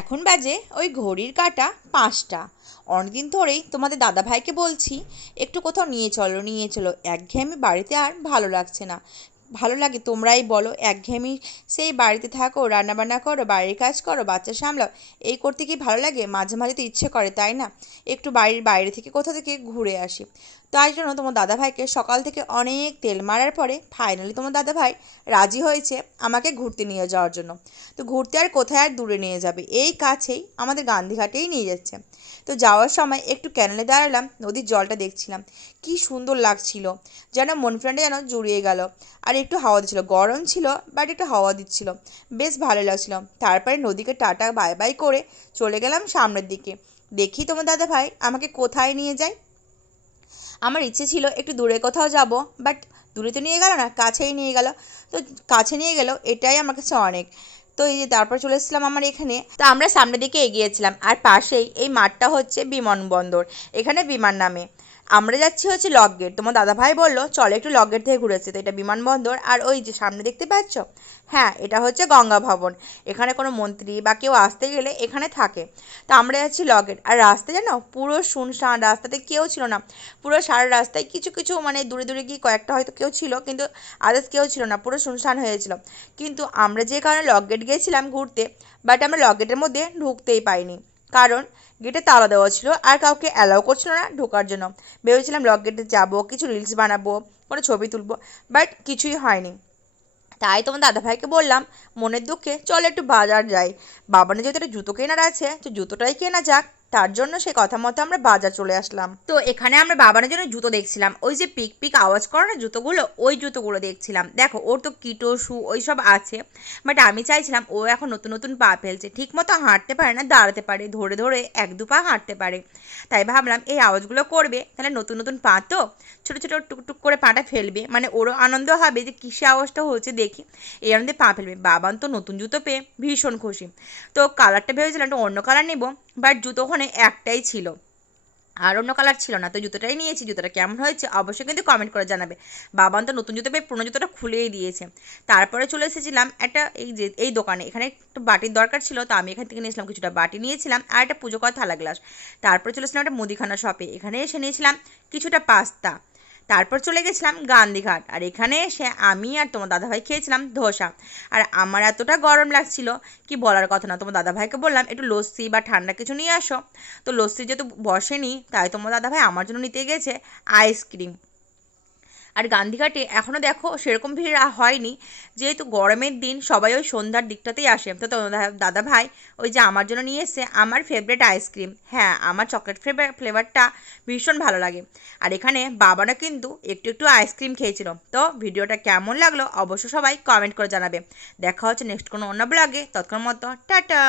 এখন বাজে ওই ঘড়ির কাঁটা ৫টা। অনেকদিন ধরেই তোমাদের দাদাভাইকে বলছি একটু কোথাও নিয়ে চলো, একঘেয়েমি বাড়িতে আর ভালো লাগছে না। ভালো লাগে তোমরাই বলো, একঘেয়েমি সেই বাড়িতে থাকো, রান্নাবান্না করো, বাড়ির কাজ করো, বাচ্চা সামলাও, এই করতে কি ভালো লাগে? মাঝে মাঝে তো ইচ্ছে করে, তাই না? একটু বাড়ির বাইরে থেকে কোথা থেকে ঘুরে আসি। তাই জন্য তোমার দাদাভাইকে সকাল থেকে অনেক তেল মারার পরে ফাইনালি তোমার দাদাভাই রাজি হয়েছে আমাকে ঘুরতে নিয়ে যাওয়ার জন্য। তো ঘুরতে আর কোথায় আর দূরে নিয়ে যাবে, এই কাছেই আমাদের গান্ধীঘাটেই নিয়ে যাচ্ছে। তো যাওয়ার সময় একটু ক্যানেলে দাঁড়ালাম, নদীর জলটা দেখছিলাম, কি সুন্দর লাগছিল, যেন মন প্রাণটা যেন জুড়িয়ে গেল। আর একটু হাওয়া দিচ্ছিল, গরম ছিল বাট একটু হাওয়া দিচ্ছিল, বেশ ভালো লাগছিল। তারপরে নদীকে টাটা বাই বাই করে চলে গেলাম সামনের দিকে। দেখি তোমার দাদাভাই আমাকে কোথায় নিয়ে যায়। আমার ইচ্ছে ছিল একটু দূরে কোথাও যাব, বাট দূরে তো নিয়ে গেল না, কাছেই নিয়ে গেল। তো কাছে নিয়ে গেল, এটাই আমার কাছে অনেক। তো এই যে তারপর চলে এসেছিলাম আমার এখানে, তো আমরা সামনের দিকে এগিয়েছিলাম আর পাশেই এই মাঠটা হচ্ছে বিমানবন্দর, এখানে বিমান নামে। আমরা যাচ্ছি হচ্ছে লক গেট, তোমার দাদাভাই বললো চলো একটু লক গেট থেকে ঘুরেছি। তো এটা বিমানবন্দর, আর ওই যে সামনে দেখতে পাচ্ছ, হ্যাঁ এটা হচ্ছে গঙ্গা ভবন। এখানে কোনো মন্ত্রী বা কেউ আসতে গেলে এখানে থাকে। তো আমরা যাচ্ছি লক গেট, আর রাস্তা জানো পুরো শুনশান, রাস্তাতে কেউ ছিল না। পুরো সারা রাস্তায় কিছু কিছু মানে দূরে দূরে গিয়ে কয়েকটা হয়তো কেউ ছিল, কিন্তু আদার্স কেউ ছিল না, পুরো শুনশান হয়েছিল। কিন্তু আমরা যে কারণে লক গেট গিয়েছিলাম ঘুরতে, বাট আমরা লক গেটের মধ্যে ঢুকতেই পাইনি, কারণ গেটে তালা দেওয়া ছিল আর কাউকে অ্যালাউ করছিল না ঢোকার জন্য। ভেবেছিলাম লক গেটে যাবো, কিছু রিলস বানাবো, কোনো ছবি তুলবো, বাট কিছুই হয়নি। তাই তোমার দাদাভাইকে বললাম মনের দুঃখে চল একটু বাজার যাই, বাবানের যেহেতু একটা জুতো কেনার আছে তো জুতোটাই কেনা যাক। তার জন্য সেই কথা মতো আমরা বাজার চলে আসলাম। তো এখানে আমরা বাবানের জন্য জুতো দেখছিলাম, ওই যে পিক পিক আওয়াজ করে না জুতোগুলো, ওই জুতোগুলো দেখছিলাম। দেখো ওর তো কিটো শু ওই সব আছে, বাট আমি চাইছিলাম ও এখন নতুন নতুন পা ফেলছে, ঠিক মতো হাঁটতে পারে না, দাঁড়াতে পারে, ধরে ধরে এক দু পা হাঁটতে পারে। তাই ভাবলাম এই আওয়াজগুলো করবে, তাহলে নতুন নতুন পা তো ছোটো ছোটো টুকটুক করে পাটা ফেলবে, মানে ওরও আনন্দ হবে যে কিসে আওয়াজটা হচ্ছে দেখি, এই আনন্দে পা ফেলবে। বাবান তো নতুন জুতো পেয়ে ভীষণ খুশি। তো কালারটা ভেবেছিলাম একটা অন্য কালার নেব, বাট জুতো ওখানে একটাই ছিল, আর অন্য কালার ছিল না। তো জুতোটাই নিয়েছি, জুতোটা কেমন হয়েছে অবশ্যই কিন্তু কমেন্ট করে জানাবে। বাবান তো নতুন জুতো পেয়ে পুরনো জুতোটা খুলেই দিয়েছে। তারপরে চলে এসেছিলাম একটা এই যে এই দোকানে, এখানে একটা বাটির দরকার ছিল, তো আমি এখান থেকে নিয়েছিলাম কিছুটা বাটি নিয়েছিলাম আর একটা পুজো করা থালা গ্লাস। তারপরে চলে এসেছিলাম একটা মুদিখানা শপে, এখানে এসে নিয়েছিলাম কিছুটা পাস্তা। তারপর চলে গেছিলাম গান্ধীঘাট, আর এখানে এসে আমি আর তোমার দাদাভাই খেয়েছিলাম ধোসা। আর আমার এতটা গরম লাগছিল কি বলার কথা না, তোমার দাদাভাইকে বললাম একটু লস্যি বা ঠান্ডা কিছু নিয়ে আসো। তো লস্যি যেহেতু বসেনি, তাই তোমার দাদাভাই আমার জন্য নিতে গেছে আইসক্রিম। আর গান্ধীঘাটে এখনও দেখো সেরকম ভিড় হয়নি, যেহেতু গরমের দিন সবাই ওই সন্ধ্যার দিকটাতেই আসে। তো তোমার দাদা ভাই ওই যে আমার জন্য নিয়ে এসছে আমার ফেভারিট আইসক্রিম, হ্যাঁ আমার চকলেট ফ্লেভারটা ভীষণ ভালো লাগে। আর এখানে বাবারা কিন্তু একটু একটু আইসক্রিম খেয়েছিল। তো ভিডিওটা কেমন লাগলো অবশ্যই সবাই কমেন্ট করে জানাবে। দেখা হচ্ছে নেক্সট কোনো অন্য ব্লগে, তৎক্ষণ মতো টাটা।